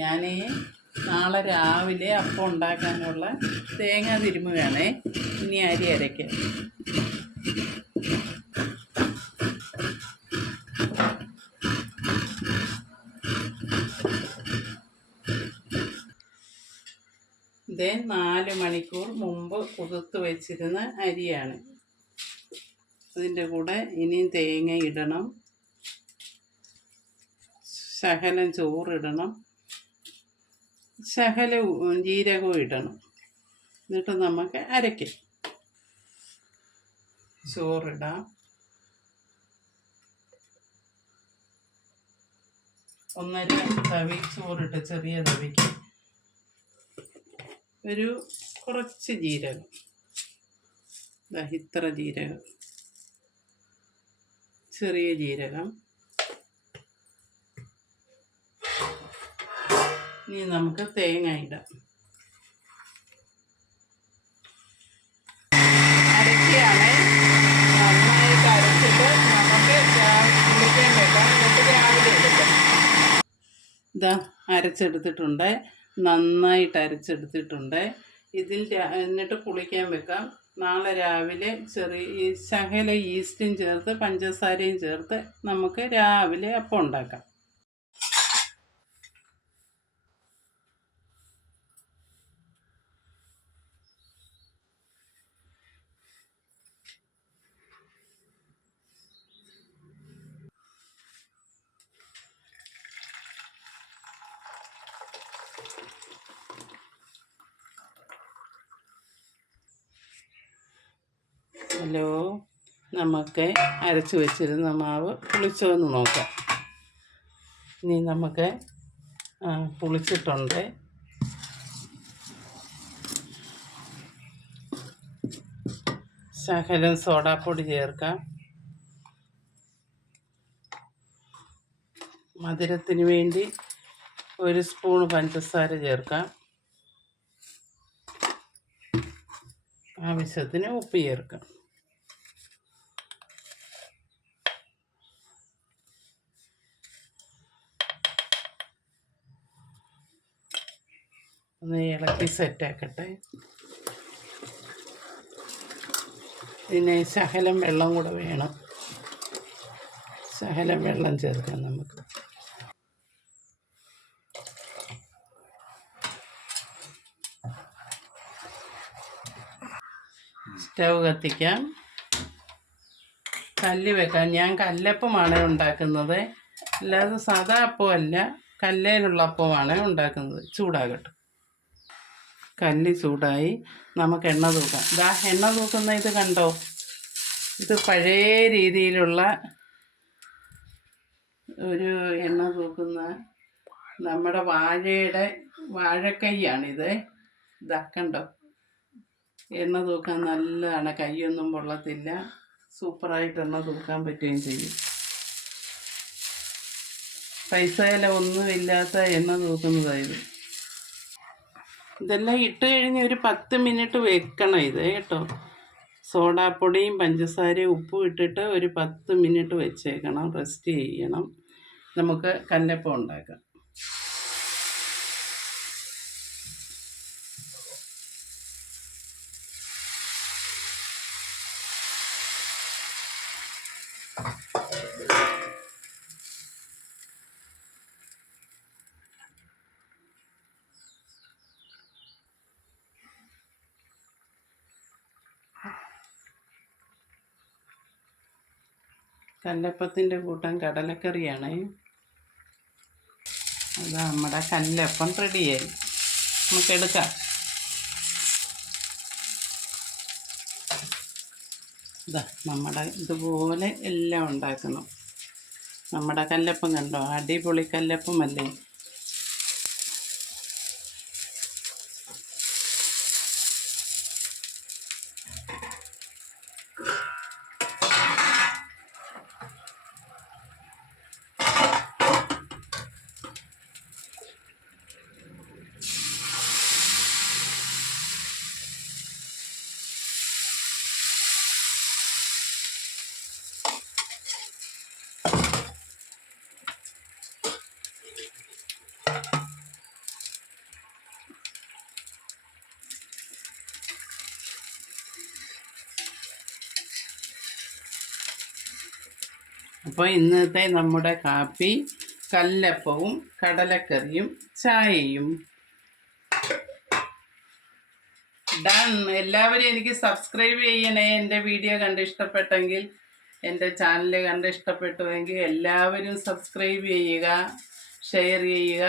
ഞാൻ നാളെ രാവിലെ അപ്പം ഉണ്ടാക്കാനുള്ള തേങ്ങ തിരുമുകയാണേ. ഇനി അരി അരയ്ക്കാം. ഇത് 4 മണിക്കൂർ മുമ്പ് കുതിർത്ത് വെച്ചിരുന്ന അരിയാണ്. അതിൻ്റെ കൂടെ ഇനിയും തേങ്ങ ഇടണം, ശകലം ചോറിടണം, ശകലം ജീരകവും ഇടണം. എന്നിട്ട് നമുക്ക് അരയ്ക്കാം. ചോറിടാം, 1.5 തവി ചോറിട്ട്, ചെറിയ തവിക്ക് ഒരു കുറച്ച് ജീരകം, ഇത്ര ജീരകം, ചെറിയ ജീരകം. ഇനി നമുക്ക് തേങ്ങ ഇടാം. അരക്കുകയാണ്. നന്നായിട്ട് അരച്ചിട്ട് നമുക്ക് കുളിക്കാൻ വെക്കാം. എന്നിട്ട് രാവിലെ എടുക്കാം. ഇതാ അരച്ചെടുത്തിട്ടുണ്ട്, നന്നായിട്ട് അരച്ചെടുത്തിട്ടുണ്ട്. എന്നിട്ട് കുളിക്കാൻ വെക്കാം. നാളെ രാവിലെ ശകല ഈസ്റ്റും ചേർത്ത് പഞ്ചസാരയും ചേർത്ത് നമുക്ക് രാവിലെ അപ്പം ഉണ്ടാക്കാം. ഹലോ, നമുക്ക് അരച്ച് വെച്ചിരുന്ന മാവ് പുളിച്ചോന്ന് നോക്കാം. ഇനി നമുക്ക് പുളിച്ചിട്ടുണ്ട്. ശകലം സോഡാപ്പൊടി ചേർക്കാം. മധുരത്തിന് വേണ്ടി 1 സ്പൂൺ പഞ്ചസാര ചേർക്കാം. ആവശ്യത്തിന് ഉപ്പ് ചേർക്കാം. ഒന്ന് ഇളക്കി സെറ്റാക്കട്ടെ. ഇതിന് ശകലം വെള്ളം കൂടെ വേണം. ശകലം വെള്ളം ചേർക്കാം നമുക്ക്. സ്റ്റവ് കത്തിക്കാം, കല്ല് വെക്കാം. ഞാൻ കല്ലപ്പമാണ് ഉണ്ടാക്കുന്നത്, അല്ലാതെ സാധാ അപ്പമല്ല, കല്ലേലുള്ള അപ്പമാണ് ഉണ്ടാക്കുന്നത്. ചൂടാകട്ടെ. കല്ല് ചൂടായി, നമുക്ക് എണ്ണ തൂക്കാം. എണ്ണ തൂക്കുന്ന ഇത് കണ്ടോ? ഇത് പഴയ രീതിയിലുള്ള ഒരു എണ്ണ തൂക്കുന്ന നമ്മുടെ വാഴക്കൈയാണിത്. കണ്ടോ? എണ്ണ തൂക്കാൻ നല്ലതാണ്, കൈയൊന്നും പൊള്ളത്തില്ല. സൂപ്പറായിട്ട് എണ്ണ തൂക്കാൻ പറ്റുകയും ചെയ്യും. പൈസയില ഒന്നുമില്ലാത്ത എണ്ണ തൂക്കുന്നതായത്. ഇതെല്ലാം ഇട്ട് കഴിഞ്ഞ് ഒരു 10 മിനിറ്റ് വെക്കണം ഇത് കേട്ടോ. സോഡാപ്പൊടിയും പഞ്ചസാരയും ഉപ്പും ഇട്ടിട്ട് ഒരു 10 മിനിറ്റ് വെച്ചേക്കണം, റെസ്റ്റ് ചെയ്യണം. നമുക്ക് കല്ലപ്പം ഉണ്ടാക്കാം. കല്ലപ്പത്തിൻ്റെ കൂട്ടം കടലക്കറിയാണ്. അത് നമ്മുടെ കല്ലപ്പം റെഡിയായി. നമുക്കെടുക്കാം. നമ്മുടെ ഇതുപോലെ എല്ലാം ഉണ്ടാക്കണം. നമ്മുടെ കല്ലപ്പം കണ്ടോ? അടിപൊളി കല്ലപ്പമല്ലേ? അപ്പോൾ ഇന്നത്തെ നമ്മുടെ കാപ്പി കല്ലപ്പവും കടലക്കറിയും ചായയും ഡൺ. എല്ലാവരും എനിക്ക് സബ്സ്ക്രൈബ് ചെയ്യണേ. എൻ്റെ വീഡിയോ കണ്ട് ഇഷ്ടപ്പെട്ടെങ്കിൽ, എൻ്റെ ചാനൽ കണ്ട് ഇഷ്ടപ്പെട്ടുവെങ്കിൽ എല്ലാവരും സബ്സ്ക്രൈബ് ചെയ്യുക, ഷെയർ ചെയ്യുക,